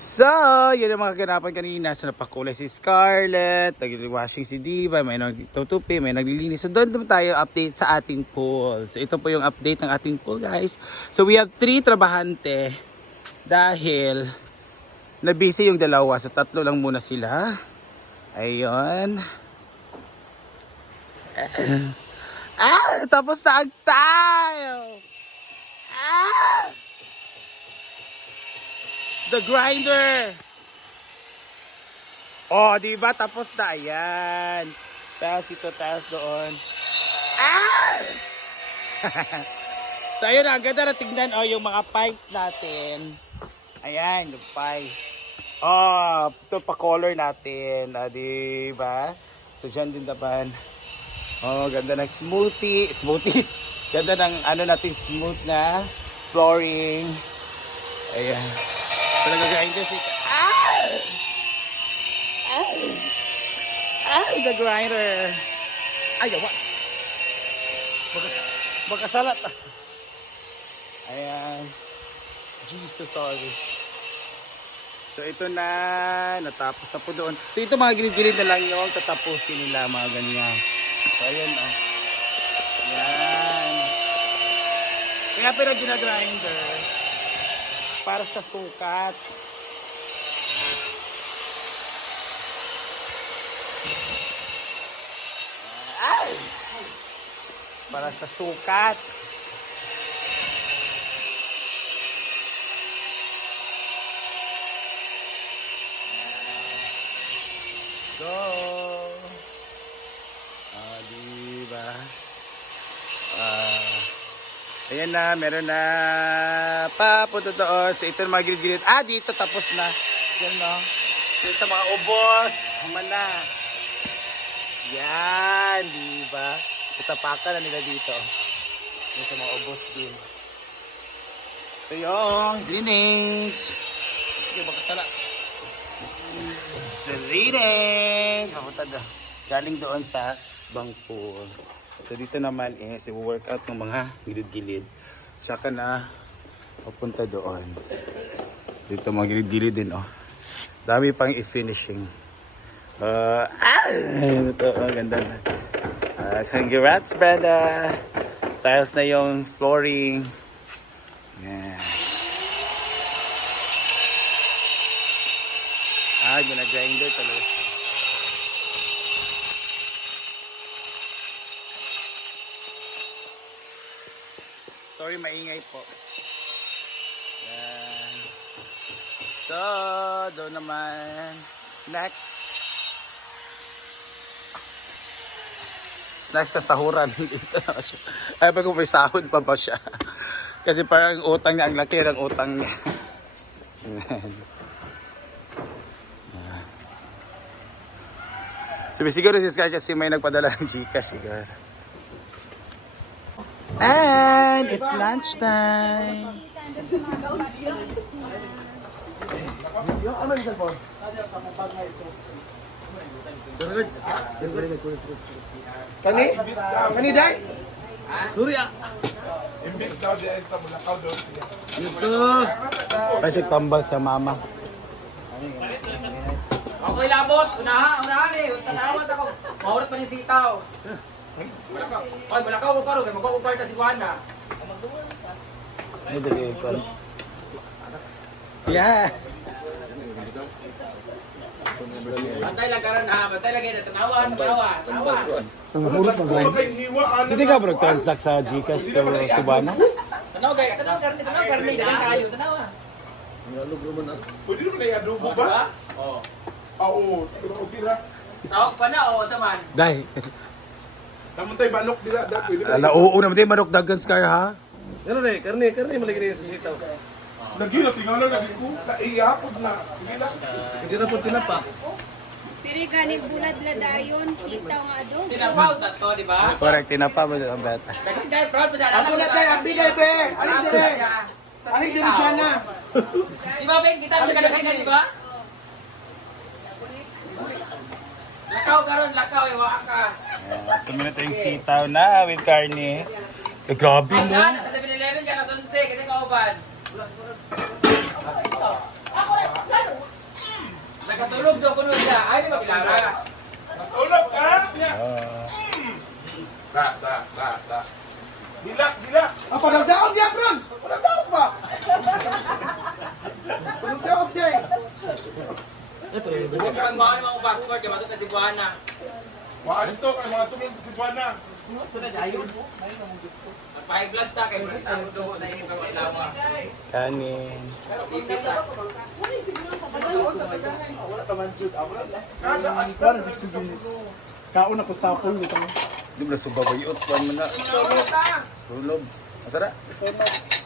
So, yun ang mga kaganapan kanina. So, napakulay si Scarlett, nag-washing si Diva, may nagtutupi, may naglilinis. So, doon naman tayo update sa ating pool. So, ito po yung update ng ating pool, guys. So, we have three trabahante dahil na-busy yung dalawa. So, tatlo lang muna sila. Ayun. Ah, tapos na ang tile! Ah! The grinder! Oh, di ba? Tapos na. Ayan. Tapos ito, tapos doon. Ah! so, ayun, ang ganda na tignan. Oh, yung mga pipes natin. Ayan, yung pipe. Oh, ito pa color natin. Ah, di ba? So, dyan din naman. Oh, ganda ng smoothie. Smoothies. Ganda ng ano natin, smooth na flooring. Ayan. Talaga grinder si... Ah! Ah! Ah! The grinder. Ay, yawa. Baka, baka salat. ah. Ayan. Jesus, sorry. So ito na, natapos na po doon. So ito mga gilid-gilid na lang yung tatapusin nila mga ganyan. So ayan ah. Yan. Kaya pero ginagrinder para sa sukat. Ay! Para sa sukat. Go! Ah, di ba? Ah, ayan na, meron na papunta doon. So ito na mga gilid-gilid. Ah, dito tapos na. Yan no. Dito mga ubos. Human na. Yan, di ba? Itapakan na nila dito. Yan sa mga ubos din. Ito yung drainage. Sige, makasala. Drainage. Papunta doon. Galing doon sa bangko. So dito naman is i-workout ng mga gilid-gilid. Tsaka na papunta doon. Dito mga gilid-gilid din oh. Dami pang i-finishing. Uh, ah! Ito, oh, ganda na. Uh, congrats, Brenda! Tiles na yung flooring. Yeah. Ah, ginagrinder talaga Sorry, maingay po. Yan. So, doon naman. Next. Next na sahuran. Dito na siya. Ay, pag may sahod pa ba siya? Kasi parang utang niya, ang laki ng utang niya. Sabi siguro si Sky kasi may nagpadala ng Gcash siguro. And it's lunchtime. Kani? Kani day? Surya. Imbis daw di ay tabulakaw doon. Ito. Kasi tambal sa mama. Okay, labot. Unaha, unahan eh. Tatawad ako. Mahurot pa ni sitaw. Malakaw. Oy, malakaw ko karon kay magkukupar ta si Juana. Ano dali ko? Yeah. Bantay lang karon ha. Bantay lang kay tanawan, tanawa, tanawa. Huwag kayong hiwa, ano Hindi ka bro transact sa Gcash to Subana? Tanaw kay, tanaw karni, tanaw karni, dalang kayo, tanawa. Pwede naman ay adobo ba? diba? Oh. Ah, Oo, siguro okay ra. Sawak pa na oh, saman. Dai. Naman tayo banok dila, da pwede ba? Ala oo naman din manok dagan scar ha. Ano re? Karni, karni malagay sa sitaw. Nagila tingala lagi ko, naiyapod na. Sige lang. Hindi na po tinapa. Piri gani bulad ladayon, sitaw nga do. Tinapaw ta to, di ba? Correct tinapa mo ang beta. Dagan kay proud pa siya. Ako na tayo, ang bigay be. Alin dire? Alin dire Juana? Di ba, Ben? Kita mo siya kadaghan, di ba? Lakaw karon, lakaw, iwa ka. Yeah, so minute yung sitaw na with carne. Eh, grabe Ay, no. yan, nasa 7-Eleven ka na 11 kasi kauban. Lara. Ulap ka? Nya. Ah. Da, da, da, da. Dila, dila. Ah, padagdaog niya, Bron! Padagdaog ba? Padagdaog niya eh. Huwag kang gawa ng mga passport, kaya matut na si Buana. Wa dito kay mga tulong sa Cebuana. Nagpa-high blood ta, kaya wala tayong dugo na imo kawal lawa. Kanin. Pipit ta. Kaon ako stapol nito. Di ba subabayot pa man na. Tulog. Asara. Uy, ka-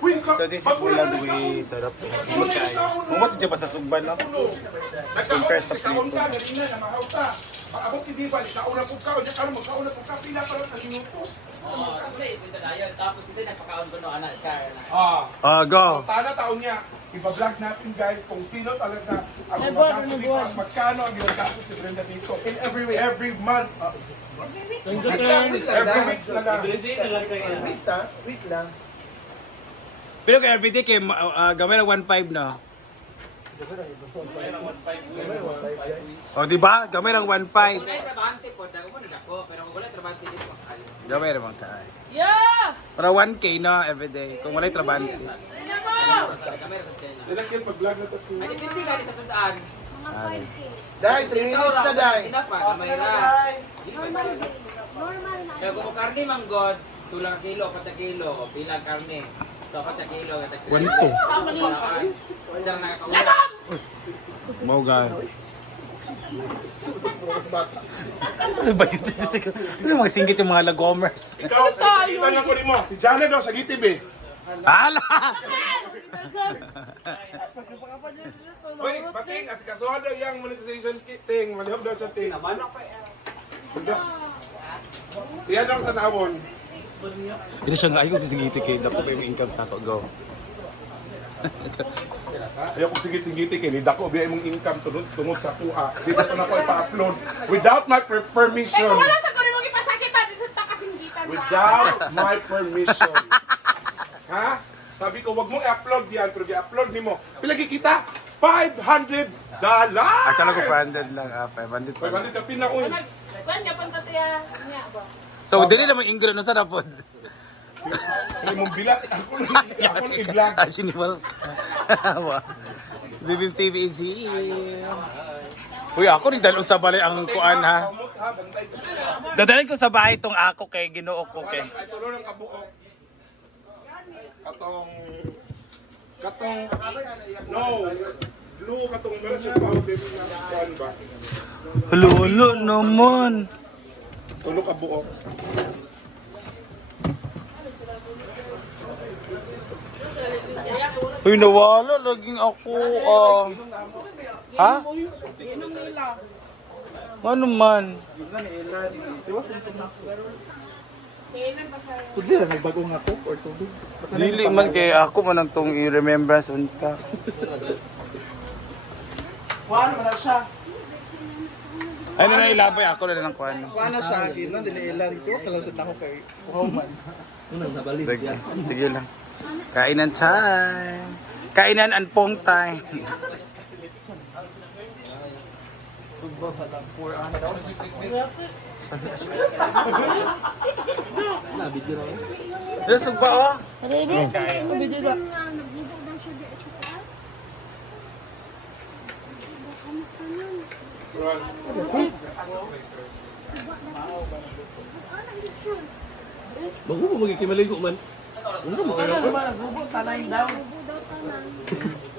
So this is bulagwi sarap. Mumot kayo. Mumot dyan pa sa sugban no. Compare sa prito. ti Diva, kauna po ka, o diyan ka mo, kauna po ka, pila pa lang na minuto. Oo. Tapos kasi nagpakaon ko no, anak, Scar. na. Ah, go. Tana taon niya, iba-vlog natin guys kung sino talaga ang magasto dito at magkano ang ginagastos si Brenda dito. In every week. Every month. ah, Week lang, week lang. every week na lang. Weeks ha? Week lang. Pero kay everyday kay uh, gamay na 1.5 na. O di ba? Gamay ng 1.5. Kung ay trabahante po, dago mo na. Gamay naman tayo. Yeah! Para 1k na everyday. Kung walay trabante. China. Ilagyan pag-vlog na to. Ay, hindi gali sa. Dahil, 3 minutes na dahil. Tinapa, kamay ra. Kaya kung karne manggod, tulang kilo, pata kilo, bilang karne. So, pata kilo, kata kilo. One po. Isang nakakaulan. Mau ga. Ano ba yun? Ano mga singit yung mga lagomers? Ikaw, kita nga ko rin mo, si Janet daw sa GTV. Hala! Uy, bating, as kasuhan daw yung monetization ting, malihog daw siya ting. Iyan daw ang tanawon. Hindi siya nga, ayaw si Sigiti kay Dapo ba yung income sa ako? Go. Ayaw ko sigit-sigiti kay ni Dako biya imong income tunod tungod sa kuha. Di ba na ko ipa-upload without my per- permission. Wala sa kuri mong ipasakitan din sa takasinggitan ba? Without my permission. ha? Sabi ko wag mo i-upload yan pero i-upload nimo. Pila kita? 500 dollars. Akala ko 500 lang, ah, 500 pa lang. 500 ka pina uy. Kuan ka niya ba? So, dili naman ingro no sa napod. Kaya mong bilat ako lang ako lang i-vlog. Ah, sinimal. Bibim TV is here. Uy, ako rin dalon sa balay ang kuan ha. Dadalhin ko sa bahay itong ako kay Ginoo ko kay. Ay tulo ng kabuok. Katong katong no blue katong version powder na kuan ba? Hulo naman. Tulo ka buok. Uy, nawala laging ako. ah. ha? Ano man? Sudli lang, nagbago nga cook or tubig. Dili man kay ako man ang tong i-remembrance unta. Kuhaan mo na siya. Ay, na ilabay ako na lang kuan. Kuhaan na siya. Kina, dili ilan. Ito, salasad na ako kay Roman. Sige, sige lang. Kainan time. Kainan and pong time. Lusog pa oh. Bago mo magkikimaligo man. Ano ba? Nagbubo, tanay daw.